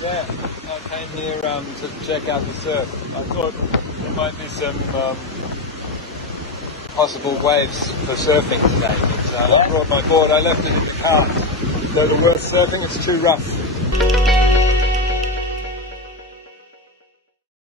Yeah, I came here to check out the surf. I thought there might be some possible waves for surfing today. But, I brought my board. I left it in the car. So the worst surfing, it's too rough.